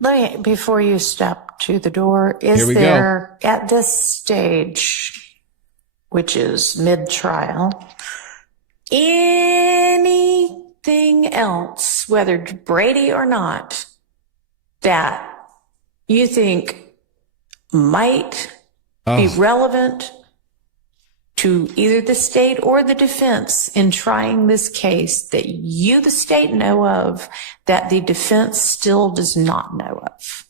Before you step to the door, is Here we there, at this stage, which is mid-trial, anything else, whether Brady or not, that you think might be relevant to either the state or the defense in trying this case that you, the state, know of that the defense still does not know of?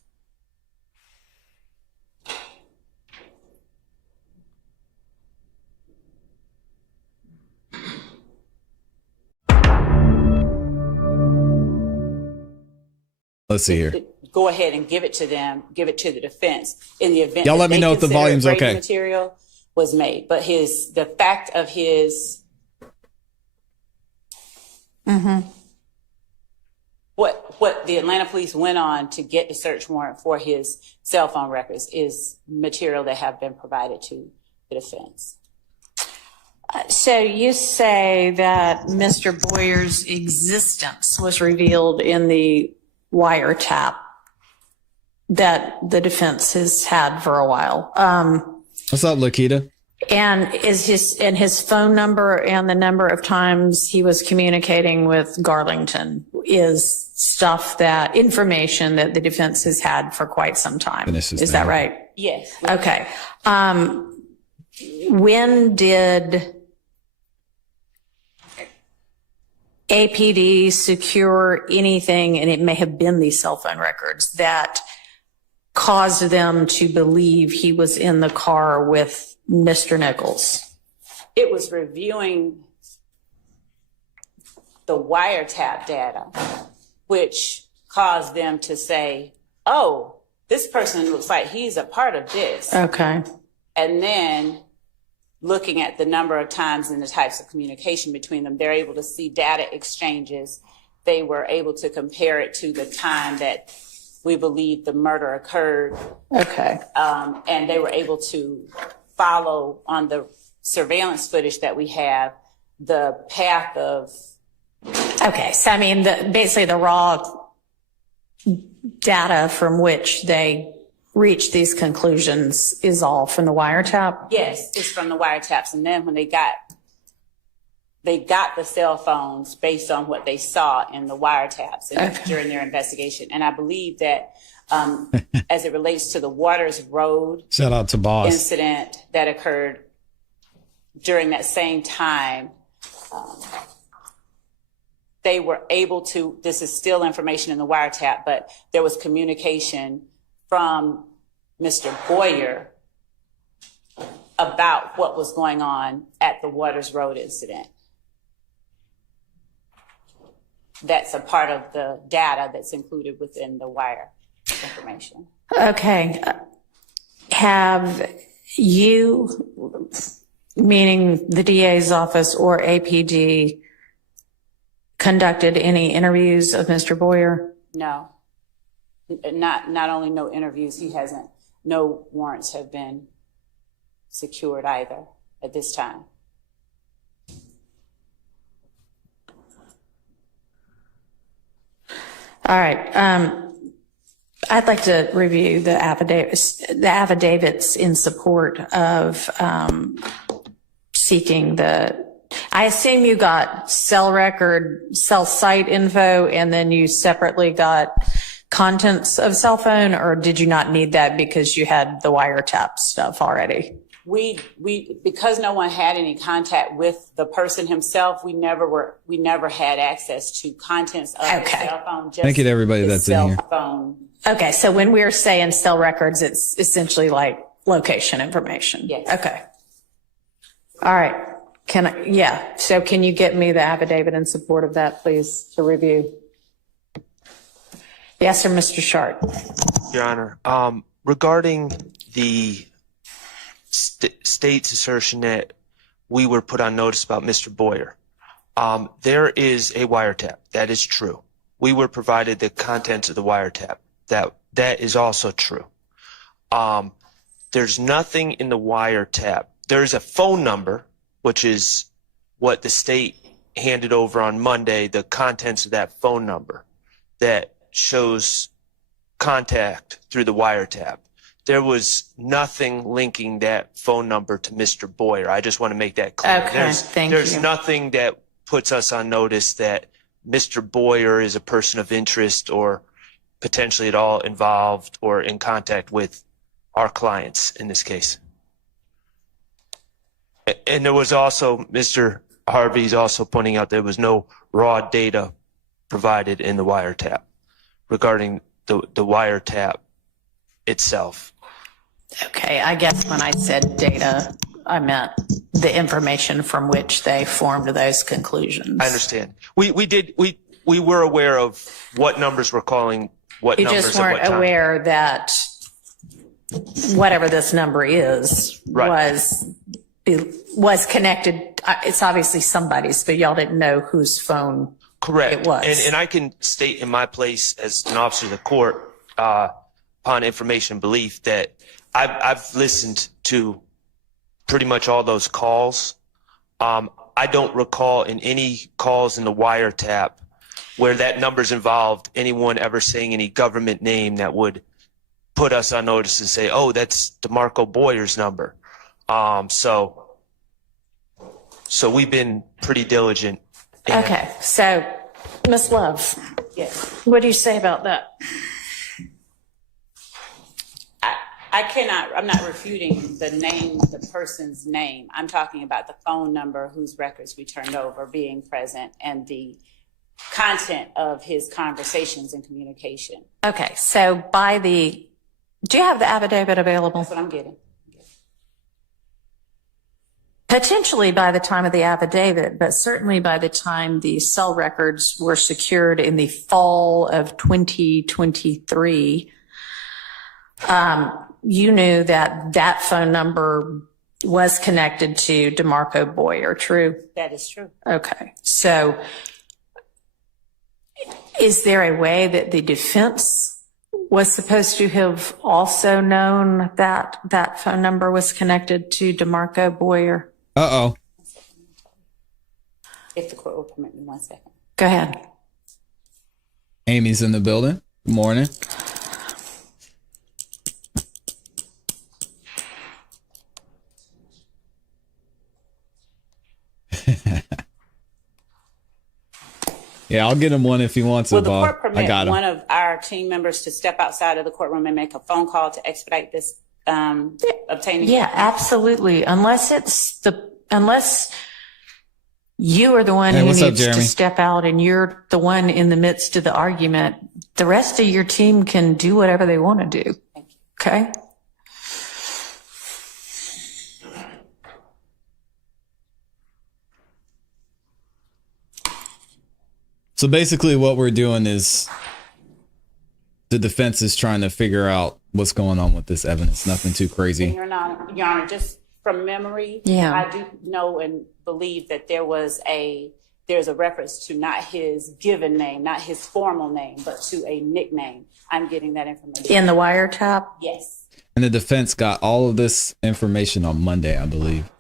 Let's see here. Go ahead and give it to them, give it to the defense in the event. Y'all let me know if the volume's okay. Material was made, but the fact of his, what the Atlanta police went on to get the search warrant for his cell phone records is material that have been provided to the defense. So you say that Mr. Boyer's existence was revealed in the wiretap that the defense has had for a while. What's up, Lakita? And is his phone number and the number of times he was communicating with Garlington is information that the defense has had for quite some time. Is that right? Yes. Okay. When did APD secure anything, and it may have been these cell phone records, that caused them to believe he was in the car with Mr. Nichols? It was reviewing the wiretap data, which caused them to say, oh, this person looks like he's a part of this. Okay. And then looking at the number of times and the types of communication between them, they're able to see data exchanges. They were able to compare it to the time that we believe the murder occurred. Okay. And they were able to follow on the surveillance footage that we have the path of. Okay. So, I mean, basically the raw data from which they reach these conclusions is all from the wiretap? Yes, it's from the wiretaps. And then when they got the cell phones based on what they saw in the wiretaps during their investigation. And I believe that as it relates to the Waters Road shout out to Boss incident that occurred during that same time, they were able to, this is still information in the wiretap, but there was communication from Mr. Boyer about what was going on at the Waters Road incident. That's a part of the data that's included within the wire information. Okay. Have you, meaning the DA's office or APD, conducted any interviews of Mr. Boyer? No. Not only no interviews, no warrants have been secured either at this time. All right. I'd like to review the affidavits in support of seeking I assume you got cell site info, and then you separately got contents of cell phone, or did you not need that because you had the wiretap stuff already? Because no one had any contact with the person himself, we never had access to contents of the cell phone. Just thank you to everybody that's in here. Phone. Okay, so when we're saying cell records, it's essentially like location information. Yes. Okay. All right. So can you get me the affidavit in support of that, please, to review? Yes, sir, Mr. Sharp. Your Honor, regarding the state's assertion that we were put on notice about Mr. Boyer, there is a wiretap. That is true. We were provided the contents of the wiretap. That is also true. There's nothing in the wiretap. There's a phone number, which is what the state handed over on Monday, the contents of that phone number that shows contact through the wiretap. There was nothing linking that phone number to Mr. Boyer. I just want to make that clear. Okay, There's you. nothing that puts us on notice that Mr. Boyer is a person of interest or potentially at all involved or in contact with our clients in this case. And there was also, Mr. Harvey's also pointing out there was no raw data provided in the wiretap regarding the wiretap itself. Okay, I guess when I said data, I meant the information from which they formed those conclusions. I understand. We were aware of what numbers were calling what You numbers just at what weren't time. aware that whatever this number is Right. was connected. It's obviously somebody's, but y'all didn't know whose phone Correct. it was. And I can state in my place as an officer of the court, upon information and belief, that I've listened to pretty much all those calls. I don't recall in any calls in the wiretap where that number's involved, anyone ever saying any government name that would put us on notice and say, oh, that's DeMarco Boyer's number. So we've been pretty diligent. Okay, so Ms. Love, Yes. what do you say about that? I'm not refuting the person's name. I'm talking about the phone number whose records we turned over being present and the content of his conversations and communication. Okay, so do you have the affidavit available? That's what I'm getting. Potentially by the time of the affidavit, but certainly by the time the cell records were secured in the fall of 2023, you knew that phone number was connected to DeMarco Boyer, true? That is true. Okay, so is there a way that the defense was supposed to have also known that that phone number was connected to DeMarco Boyer? Uh-oh. If the court will permit me 1 second. Go ahead. Amy's in the building. Good morning. Yeah, I'll get him one if he wants Will it, the Bob. court I permit got him. one of our team members to step outside of the courtroom and make a phone call to expedite this obtaining? Yeah, absolutely. Unless you are the one Hey, who what's up, needs to Jeremy? step out and you're the one in the midst of the argument, the rest of your team can do whatever they want to do. Okay? So basically what we're doing is the defense is trying to figure out what's going on with this evidence. Nothing too crazy. Your Honor, just from memory, Yeah. I do know and believe that there's a reference to not his given name, not his formal name, but to a nickname. I'm getting that information. In the wiretap? Yes. And the defense got all of this information on Monday, I believe.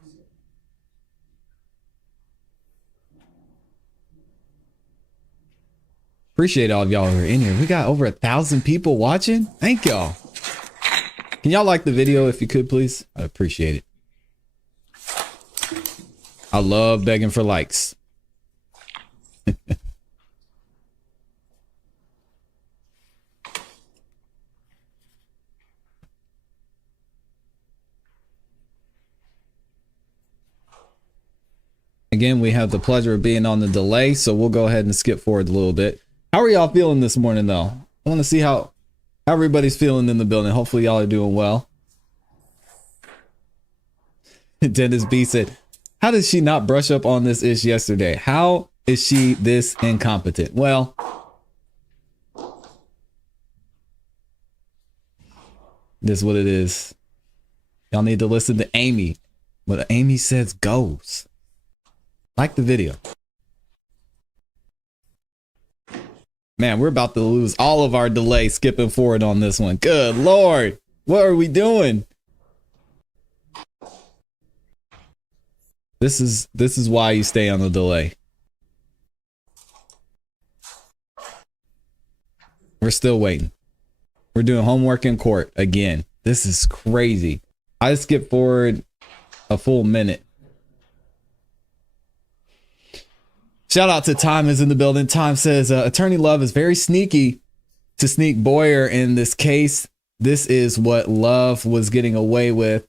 Appreciate all of y'all who are in here. We got over 1,000 people watching. Thank y'all. Can y'all like the video if you could, please? I'd appreciate it. I love begging for likes. Again, we have the pleasure of being on the delay, so we'll go ahead and skip forward a little bit. How are y'all feeling this morning, though? I want to see how everybody's feeling in the building. Hopefully, y'all are doing well. Dennis B said, how did she not brush up on this ish yesterday? How is she this incompetent? Well, this is what it is. Y'all need to listen to Amy. What Amy says goes. Like the video. Man, we're about to lose all of our delay skipping forward on this one. Good Lord. What are we doing? This is why you stay on the delay. We're still waiting. We're doing homework in court again. This is crazy. I skipped forward a full minute. Shout out to Time is in the building. Time says, Attorney Love is very sneaky to sneak Boyer in this case. This is what Love was getting away with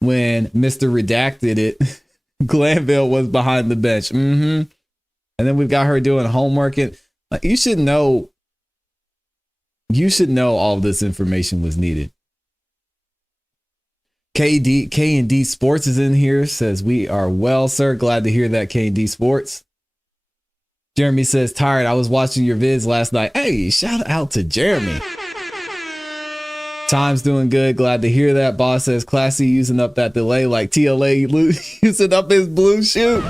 when Mr. Redacted it. Glanville was behind the bench. And then we've got her doing homework. And you should know all of this information was needed. K&D Sports is in here, says we are well, sir. Glad to hear that, K&D Sports. Jeremy says, tired. I was watching your vids last night. Hey, shout out to Jeremy. Time's doing good. Glad to hear that. Boss says, ClassE using up that delay like TLA using up his blue suit.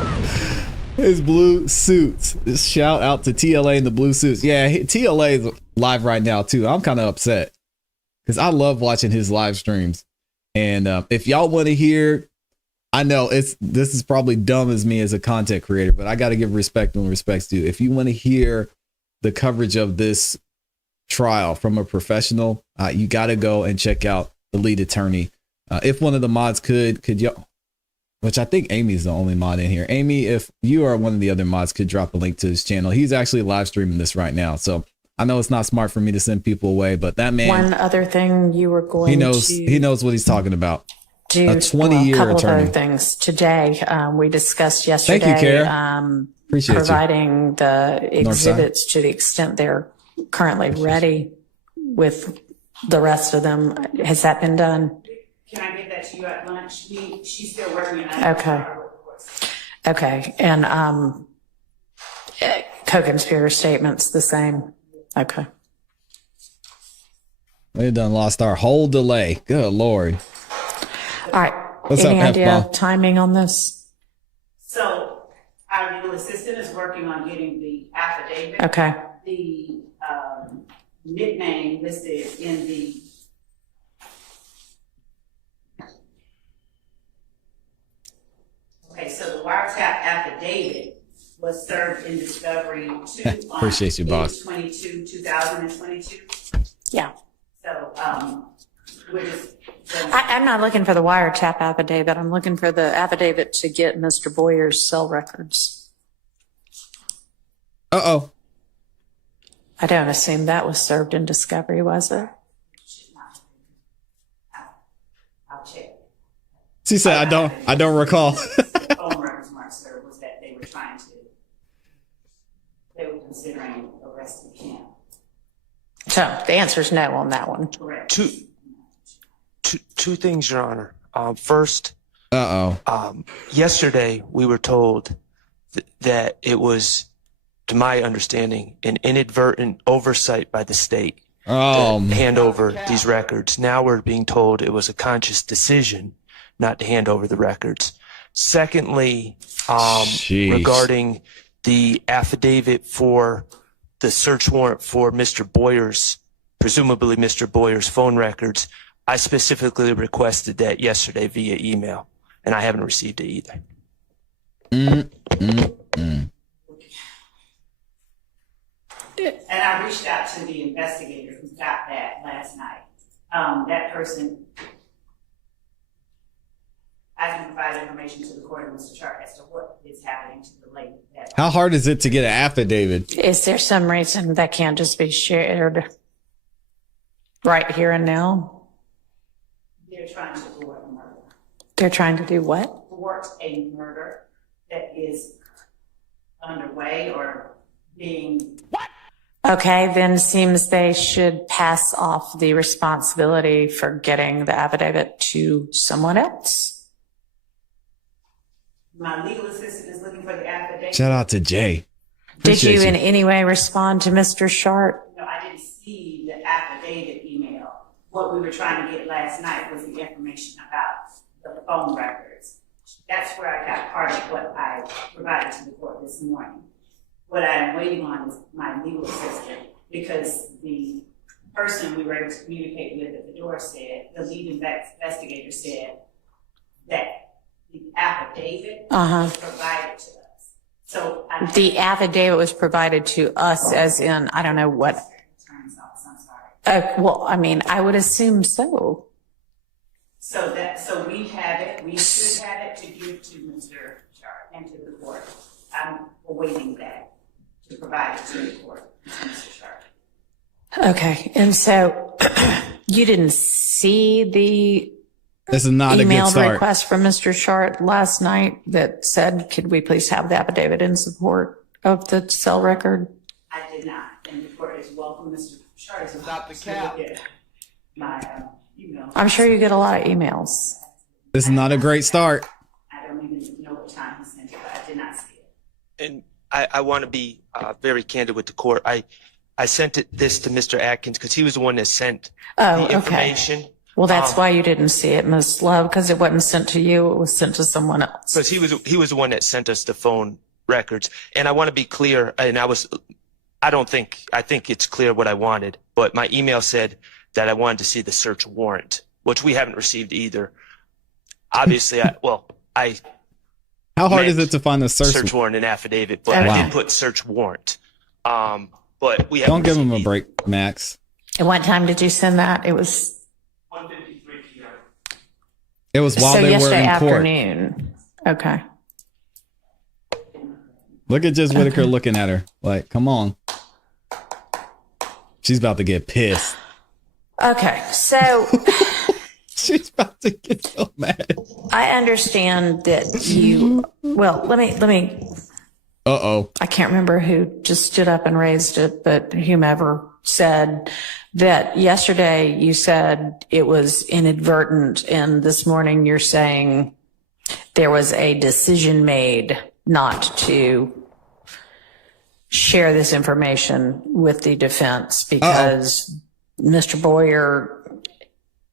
His blue suits. Shout out to TLA and the blue suits. Yeah, TLA is live right now too. I'm kind of upset because I love watching his live streams. And if y'all want to hear, I know this is probably dumb as me as a content creator, but I got to give respect when respect's due. If you want to hear the coverage of this trial from a professional, you got to go and check out the lead attorney. If one of the mods could y'all, which I think Amy's the only mod in here. Amy, if you are one of the other mods, could drop a link to his channel. He's actually live streaming this right now. So I know it's not smart for me to send people away, but that man, One other thing you were going he knows what he's talking about. do A 20-year a couple attorney. of other things today. We discussed yesterday. Thank you, Kara. Appreciate providing the exhibits to the extent they're currently ready with the rest of them. Has that been done? Can I get that to you at lunch? She's still working on it. Okay. Okay. And co-conspirator statements the same. Okay. We've done lost our whole delay. Good Lord. All right. What's Any up, idea F-Ball? of timing on this? So our legal assistant is working on getting the affidavit. Okay. The nickname listed in the so the wiretap affidavit was served in discovery Appreciate you, boss. 2022. Yeah. So we're just I'm not looking for the wiretap affidavit. I'm looking for the affidavit to get Mr. Boyer's cell records. Uh-oh. I don't assume that was served in discovery, was it? I'll check. She said, I don't recall. The phone records weren't served was that they were considering arresting him. So the answer is no on that one. Correct. Two things, Your Honor. First, yesterday we were told that it was, to my understanding, an inadvertent oversight by the state to hand over these records. Now we're being told it was a conscious decision not to hand over the records. Secondly, regarding the affidavit for the search warrant for Mr. Boyer's, presumably Mr. Boyer's phone records, I specifically requested that yesterday via email, and I haven't received it either. And I reached out to the investigator who got that last night. That person, I can provide information to the court and Mr. Chart as to what is happening to the lady. How hard is it to get an affidavit? Is there some reason that can't just be shared right here and now? They're trying to thwart a murder. They're trying to do what? Thwart a murder that is underway or being... Okay, then seems they should pass off the responsibility for getting the affidavit to someone else. My legal assistant is looking for the affidavit. Shout out to Jay. Did you Appreciate in any way respond to Mr. Sharp? No, I didn't see the affidavit email. What we were trying to get last night was the information about the phone records. That's where I got part of what I provided to the court this morning. What I'm waiting on is my legal assistant, because the person we were able to communicate with at the door said, the lead investigator said that the affidavit was provided to us. So the affidavit was provided to us as in, I don't know what. Turns out, I'm sorry. Well, I mean, I would assume so. So we have it, we should have it to give to Mr. Sharp and to the court. I'm awaiting that to provide it to the court, Mr. Sharp. Okay, and so you didn't see the This is not a good emailed start. request from Mr. Sharp last night that said, could we please have the affidavit in support of the cell record? I did not, and the court is welcome, Mr. Sharp is Stop the cap. to look at my email. I'm sure you get a lot of emails. This is not a great start. I don't even know what time he sent it, but I did not see it. And I want to be very candid with the court. I sent this to Mr. Atkins because he was the one that sent Oh, the information. Well, that's why you didn't see it, Ms. Love, because it wasn't sent to you. It was sent to someone else. Because he was the one that sent us the phone records. And I want to be clear, and I think it's clear what I wanted, but my email said that I wanted to see the search warrant, which we haven't received either. Obviously, How hard is it to find the search? warrant and affidavit, but Wow. I did put search warrant. But we haven't Don't give him a received break, Max. At what time did you send that? It was 1:53 p.m. It was while so they were yesterday in court. afternoon. Okay. Look at just Whitaker looking at her. Like, come on. She's about to get pissed. Okay. So She's about to get so mad. I understand that you, well, let me, Uh-oh. I can't remember who just stood up and raised it, but whomever said that yesterday you said it was inadvertent, and this morning you're saying there was a decision made not to share this information with the defense because Mr. Boyer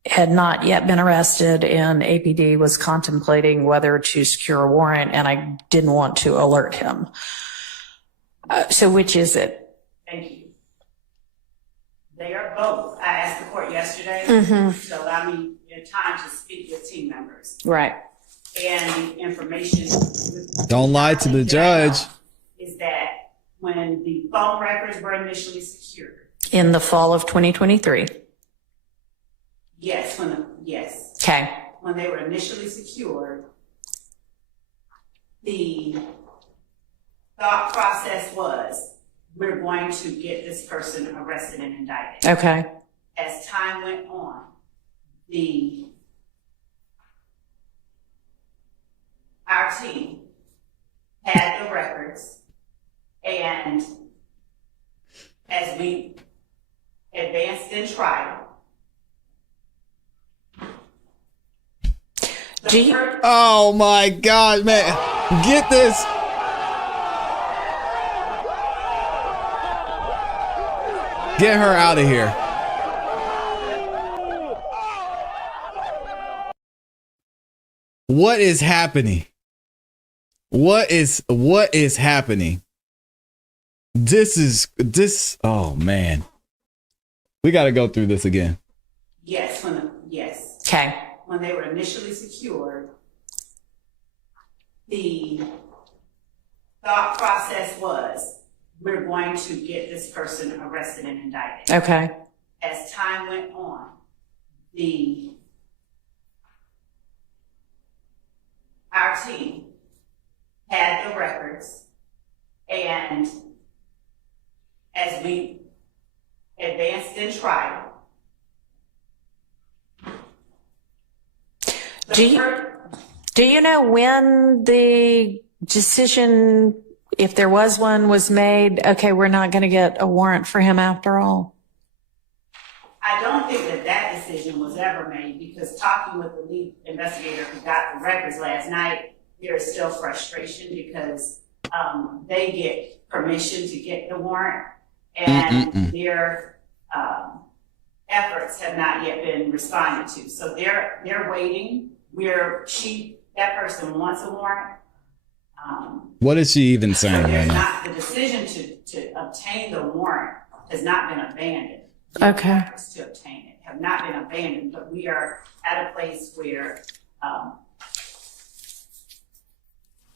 had not yet been arrested and APD was contemplating whether to secure a warrant, and I didn't want to alert him. So which is it? Thank you. They are both. I asked the court yesterday to allow me time to speak with team members. Right. And the information. Don't lie to the judge. Is that when the phone records were initially secured? In the fall of 2023. Yes, yes. Okay. When they were initially secured, the thought process was, we're going to get this person arrested and indicted. Okay. As time went on, our team had the records, and as we advanced in trial, Oh my God, man. Get this. Get her out of here. What is happening? What is happening? This, oh man. We got to go through this again. yes, yes. Okay. When they were initially secured, the thought process was, we're going to get this person arrested and indicted. Okay. As time went on, our team had the records, and as we advanced in trial, Do you know when the decision, if there was one, was made, okay, we're not going to get a warrant for him after all? I don't think that decision was ever made, because talking with the lead investigator who got the records last night, there is still frustration because they get permission to get the warrant, and their efforts have not yet been responded to. So they're waiting. That person wants a warrant. What is she even saying right now? The decision to obtain the warrant has not been abandoned. Okay. The efforts to obtain it have not been abandoned, but we are at a place where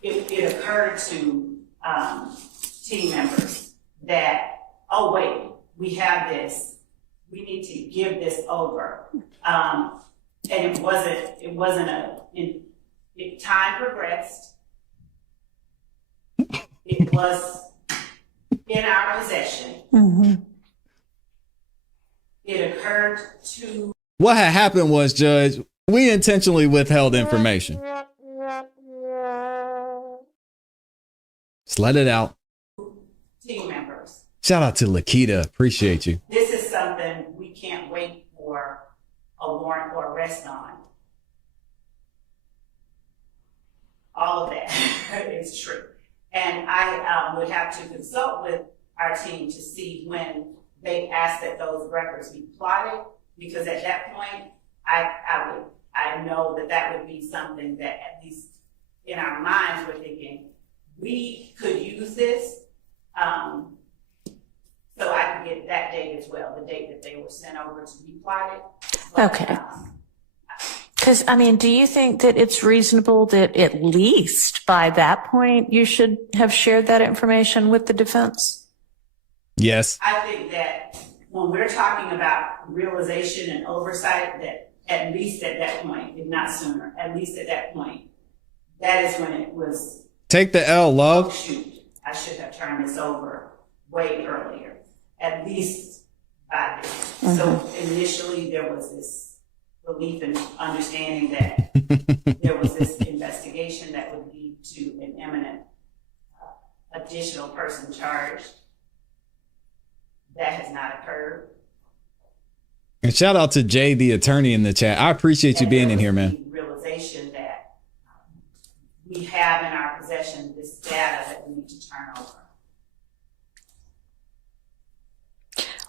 it occurred to team members that, oh wait, we have this. we need to give this over. And time progressed. It was in our possession. Mm-hmm. It occurred to. What had happened was, Judge, we intentionally withheld information. Just let it out. Team members. Shout out to Lakita. Appreciate you. This is something we can't wait for a warrant or arrest on. All of that is true. And I would have to consult with our team to see when they asked that those records be plotted, because at that point, I know that would be something that at least in our minds we're thinking, we could use this. So I could get that date as well, the date that they were sent over to be plotted. But, Okay. Because, I mean, do you think that it's reasonable that at least by that point you should have shared that information with the defense? Yes. I think that when we're talking about realization and oversight, that at least at that point, if not sooner, at least at that point, that is when it was. Take the L, Oh, love. shoot, I should have turned this over way earlier, at least by then. So initially there was this belief and understanding that there was this investigation that would lead to an imminent additional person charged. That has not occurred. And shout out to Jay, the attorney in the chat. I appreciate you being in here, man. Realization that we have in our possession this data that we need to turn over.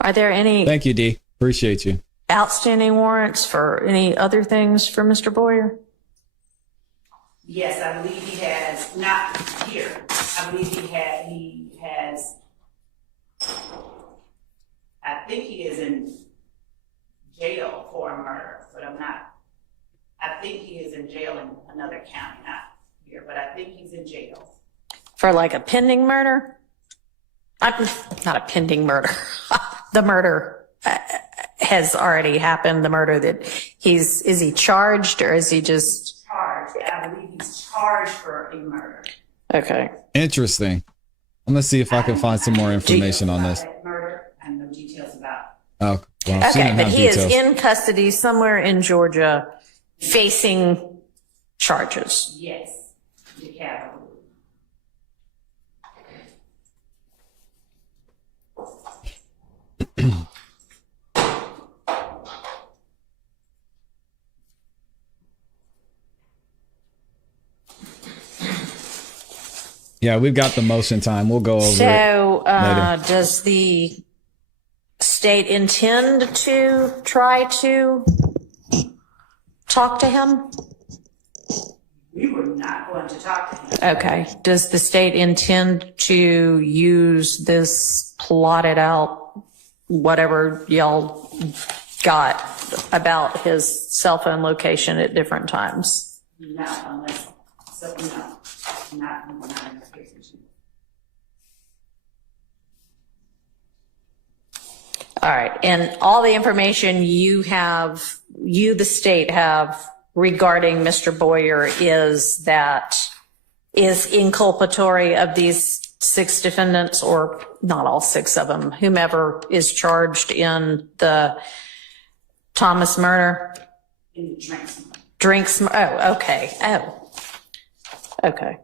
Are there any Thank you, D. Appreciate you. outstanding warrants for any other things for Mr. Boyer? Yes, I believe he has, not here. I believe he has, I think he is in jail for a murder, but I think he is in jail in another county, not here, but I think he's in jail. For like a pending murder? Not a pending murder. The murder has already happened. The murder that is he charged or is he just? Charged. I believe he's charged for a murder. Okay. Interesting. I'm going to see if I can find some more information on this. Murder, I know details about. Oh, well, she Okay, didn't but have he is details. in custody somewhere in Georgia facing charges. Yes, the capital. Yeah, we've got the motion time. We'll go over it. So, later. does the state intend to try to talk to him? We were not going to talk to him. Okay. Does the state intend to use this plotted out, whatever y'all got about his cell phone location at different times? No, unless, so no, not in this case. All right. And all the information you, the state, have regarding Mr. Boyer is inculpatory of these 6 defendants, or not all 6 of them, whomever is charged in the Thomas murder. In the Drinks. Oh, okay. Oh, okay.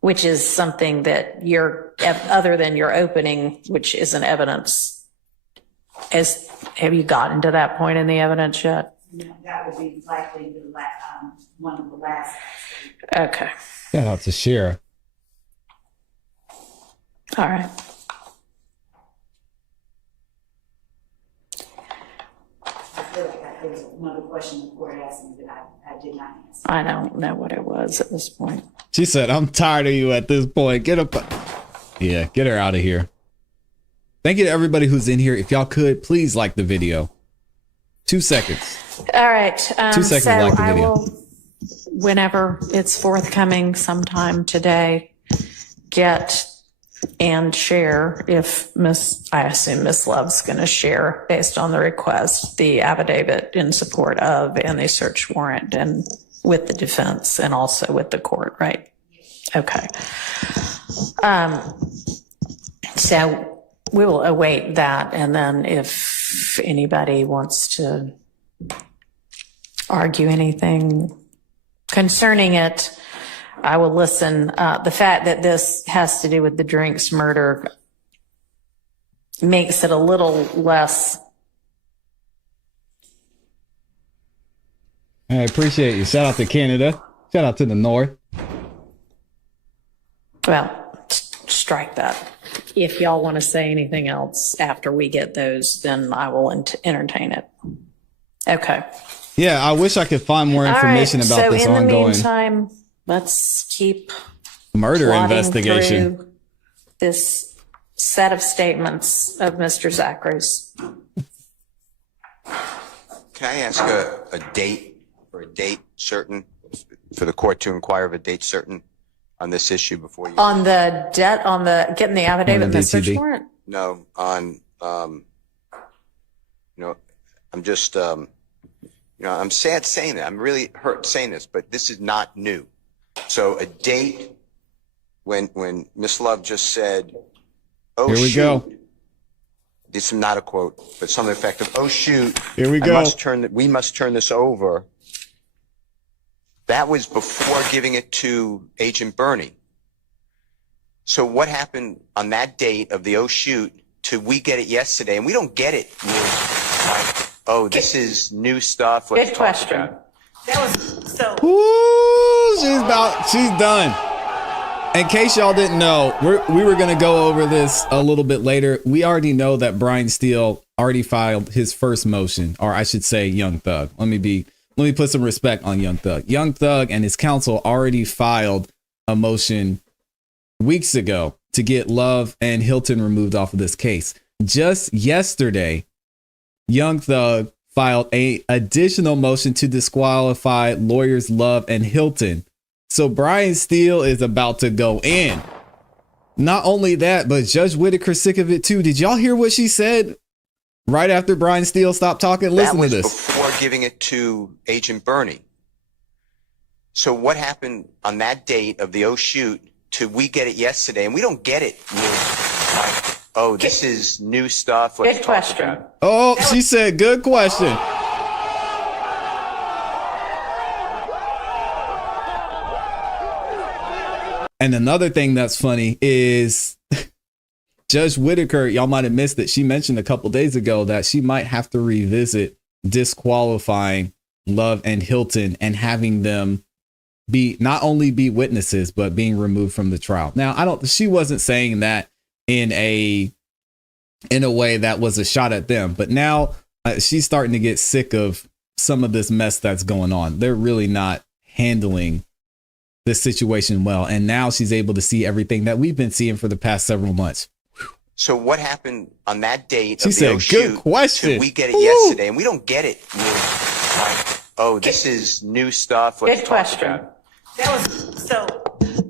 Which is something that other than your opening, which isn't evidence. Have you gotten to that point in the evidence yet? No, that would be likely one of the last. Okay. Shout out to Shira. All right. I feel like there was another question the court asked me that I did not answer. I don't know what it was at this point. She said, I'm tired of you at this point. Get up. Yeah, get her out of here. Thank you to everybody who's in here. If y'all could, please like the video. 2 seconds. All right. 2 seconds so to like the I video. will, whenever it's forthcoming sometime today, get and share if I assume Miss Love's going to share based on the request, the affidavit in support of and the search warrant and with the defense and also with the court, right? Okay. So we will await that. And then if anybody wants to argue anything concerning it, I will listen. The fact that this has to do with the Drinks murder makes it a little less. I appreciate you. Shout out to Canada. Shout out to the North. Well, strike that. If y'all want to say anything else after we get those, then I will entertain it. Okay. Yeah, I wish I could find more information All right, about this so in the ongoing meantime, let's keep murder plodding investigation. through this set of statements of Mr. Zachary's. Can I ask a date certain for the court to inquire of a date certain on this issue before you? On the debt, on the getting the affidavit and the search DTD? warrant? No, on, I'm just, I'm sad saying that. I'm really hurt saying this, but this is not new. So a date when Miss Love just said, "Oh, Here we shoot." go. This is not a quote, but something effective. "Oh, shoot. Here we go. We must turn this over." That was before giving it to Agent Bernie. So what happened on that date of the "oh shoot" to "we get it yesterday"? And we don't get it like, "Oh, this is new stuff. Let's Good talk question. about it." That was so. Ooh, she's done. In case y'all didn't know, we were going to go over this a little bit later. We already know that Brian Steele already filed his first motion, or I should say Young Thug. Let me put some respect on Young Thug. Young Thug and his counsel already filed a motion weeks ago to get Love and Hilton removed off of this case. Just yesterday, Young Thug filed a additional motion to disqualify lawyers Love and Hilton. So Brian Steele is about to go in. Not only that, but Judge Whitaker's sick of it too. Did y'all hear what she said right after Brian Steele stopped talking? Listen to this. That was before giving it to Agent Bernie. So what happened on that date of the "oh shoot" to "we get it yesterday"? And we don't get it like, "Oh, this is new stuff. Let's Good talk question. about it." Oh, she said, good question. And another thing that's funny is Judge Whitaker, y'all might have missed it. She mentioned a couple days ago that she might have to revisit disqualifying Love and Hilton and having them be not only be witnesses, but being removed from the trial. Now, she wasn't saying that in a way that was a shot at them, but now she's starting to get sick of some of this mess that's going on. They're really not handling this situation well. And now she's able to see everything that we've been seeing for the past several months. So what happened on that date She of said, the "oh good shoot" question. to "we get it Woo. yesterday"? And we don't get it like, "Oh, this is new stuff. Let's Good talk question. about it." That was so.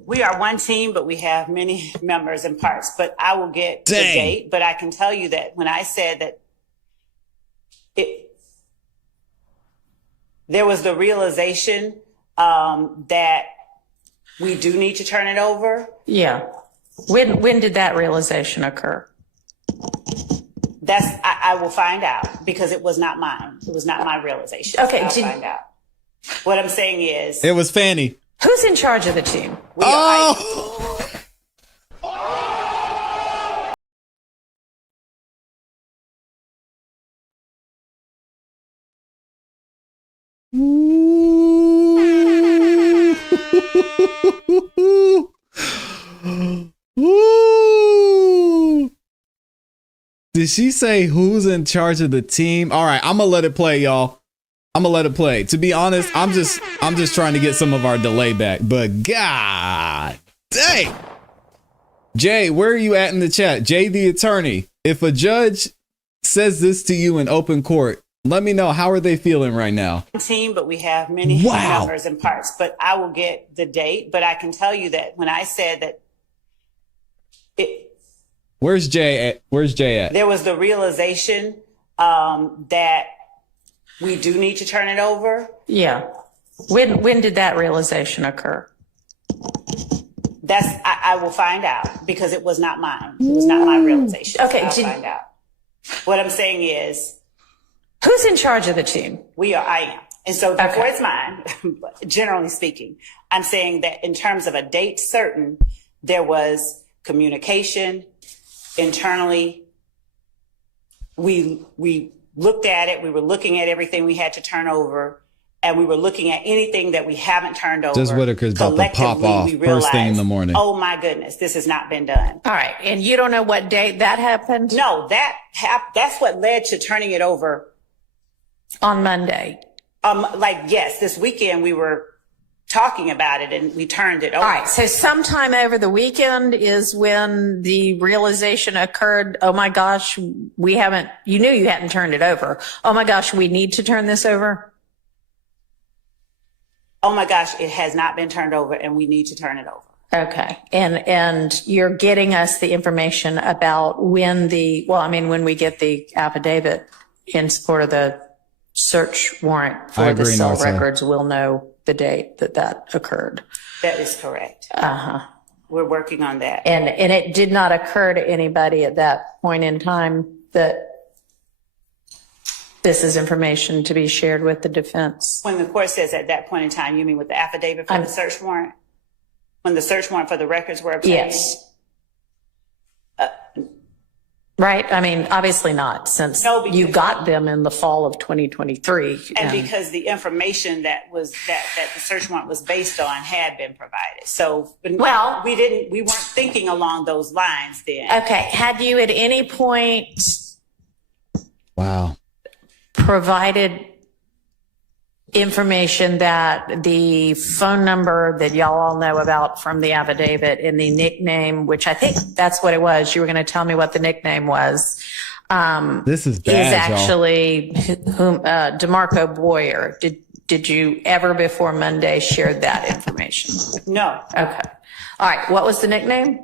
We are one team, but we have many members and parts. But I will get the Dang. date. But I can tell you that when I said that there was the realization that we do need to turn it over. Yeah. When did that realization occur? I will find out because it was not mine. It was not my realization. Okay, I'll did- find out. What I'm saying is, It was Fanny. Who's in charge of the team? we are. Oh, Ooh. Did she say who's in charge of the team? All right, I'm gonna let it play, y'all. I'm gonna let it play. To be honest, I'm just trying to get some of our delay back. But God dang. Jay, where are you at in the chat? Jay the attorney. If a judge says this to you in open court, let me know, how are they feeling right now? Team, but we have many Wow. members and parts. But I will get the date. But I can tell you that when I said that Where's Jay at? Where's Jay at? There was the realization that we do need to turn it over. Yeah. When did that realization occur? I will find out because it was not mine. It was not my realization. Okay, So I'll find out. What I'm saying is, who's in charge of the team? I am. And so therefore it's mine, generally speaking. I'm saying that in terms of a date certain, there was communication internally. We looked at it. We were looking at everything we had to turn over. And we were looking at anything that we haven't turned over. Just Whitaker's about to pop off first thing in the morning. Oh my goodness, this has not been done. All right. And you don't know what date that happened? No, that's what led to turning it over. On Monday. Yes, this weekend we were talking about it and we turned it over. All right. So sometime over the weekend is when the realization occurred. Oh my gosh, you knew you hadn't turned it over. Oh my gosh, we need to turn this over. Oh my gosh, it has not been turned over and we need to turn it over. Okay. And you're getting us the information about when we get the affidavit in support of the search warrant for the cell records, we'll know the date that occurred. That is correct. Uh-huh. We're working on that. And it did not occur to anybody at that point in time that this is information to be shared with the defense. When the court says at that point in time, you mean with the affidavit for the search warrant? When the search warrant for the records were obtained? Yes. Right? I mean, obviously not, since you got them in the fall of 2023. And because the information that the search warrant was based on had been provided. So we weren't thinking along those lines then. Okay. Had you at any point provided information that the phone number that y'all all know about from the affidavit and the nickname, which I think that's what it was. You were going to tell me what the nickname was. This is bad, is actually DeMarco Boyer. Did you ever before Monday share that information? No. Okay. All right. What was the nickname?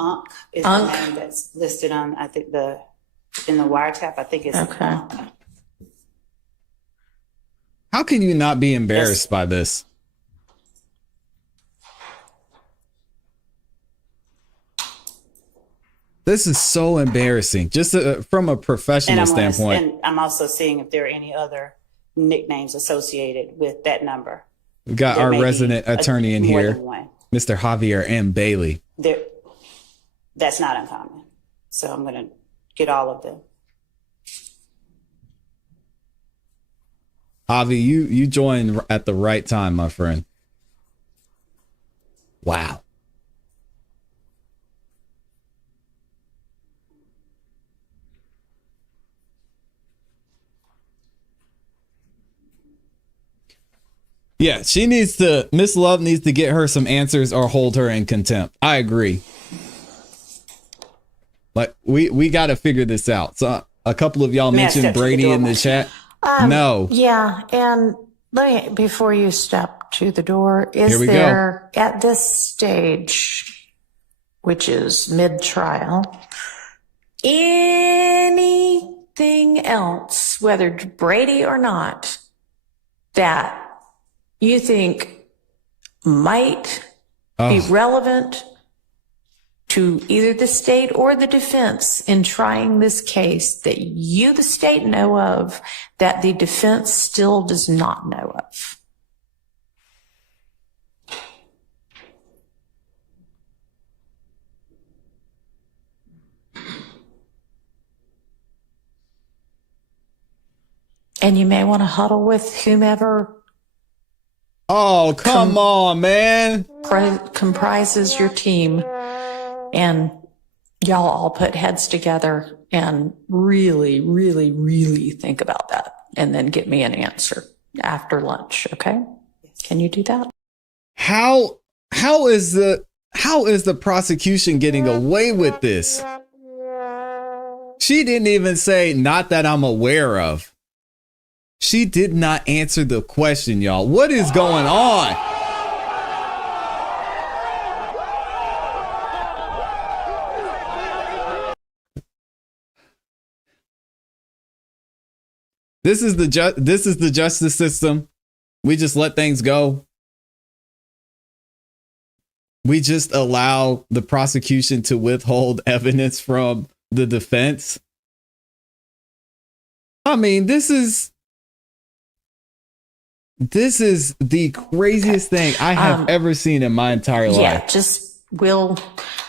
Unk is the name that's listed on, I think in the wiretap, I think it's Unk. How can you not be embarrassed by this? This is so embarrassing, just from a professional standpoint. And I'm also seeing if there are any other nicknames associated with that number. We've got our resident attorney in here, Mr. Javier M. Bailey. That's not uncommon. So I'm going to get all of them. Javi, you joined at the right time, my friend. Wow. Yeah, Miss Love needs to get her some answers or hold her in contempt. I agree. Like we got to figure this out. So a couple of y'all mentioned Brady in the chat. No. Yeah. And before you step to the door, is there at this stage, which is mid-trial, anything else, whether Brady or not, that you think might be relevant to either the state or the defense in trying this case that you, the state, know of that the defense still does not know of? And you may want to huddle with whomever. Oh, come on, man. Comprises your team. And y'all all put heads together and really, really, really think about that. And then get me an answer after lunch. Okay? Can you do that? How is the prosecution getting away with this? She didn't even say, not that I'm aware of. She did not answer the question, y'all. What is going on? This is the justice system. We just let things go. We just allow the prosecution to withhold evidence from the defense. I mean, this is the craziest thing I have ever seen in my entire life. Yeah, just we'll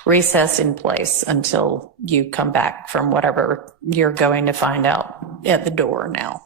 recess in place until you come back from whatever you're going to find out at the door now.